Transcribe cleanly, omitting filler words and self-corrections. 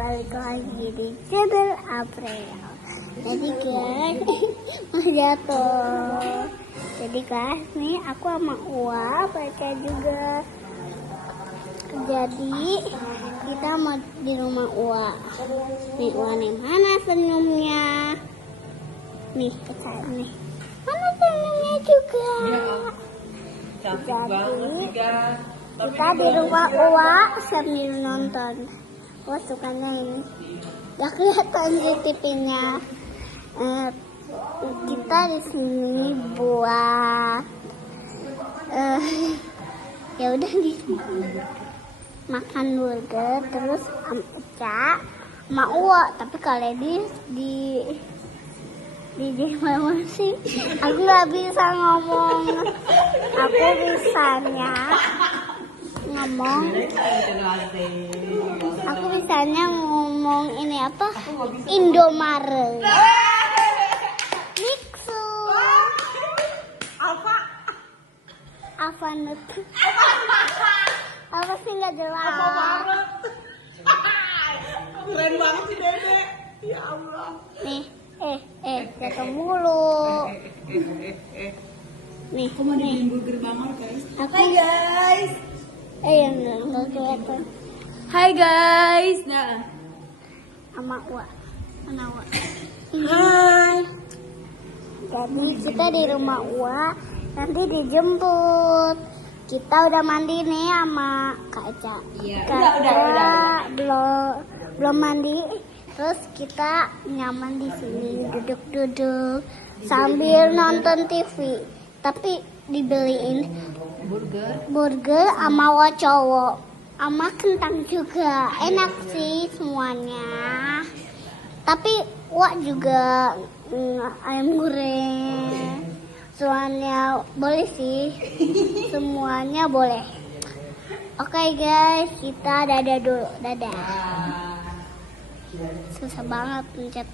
balik lagi di channel April. Jadi guys, jatuh. Jadi guys, nih aku sama Ua baca juga. Jadi kita mau di rumah Ua. Nih Ua nih, mana senyumnya? Nih kecil nih. Mana senyumnya juga? Jadi kita di rumah Ua sambil nonton. Ua sukanya ini. Gak kelihatan di TV-nya. Kita di sini buat ya udah di makan burger terus Eca sama Ua. Tapi kalau di mana sih? Aku nggak bisa ngomong. Aku bisanya ngomong. Aku bisanya ngomong ini apa? Indomaret. Mixu. Apa nut? Apa sih nggak jelas? Keren banget sih Dede. Ya Allah. Nih, jatuh mulu. Nih, Aku mau bikin burger bangor guys. Hai guys. Nggak kelihatan. Hai guys. Nah. Sama Ua. Mana Ua? Hai. Jadi kita di rumah Ua, nanti dijemput. Kita udah mandi nih sama Kak Eca. Iya. Kak Udah. belum mandi. Terus kita nyaman di sini, duduk-duduk sambil nonton TV. Tapi dibeliin burger sama Ua cowok, sama kentang juga. Enak sih semuanya. Tapi Ua juga ayam goreng. Semuanya boleh sih. Semuanya boleh. Oke guys, kita dadah dulu. Dadah. Susah banget pencet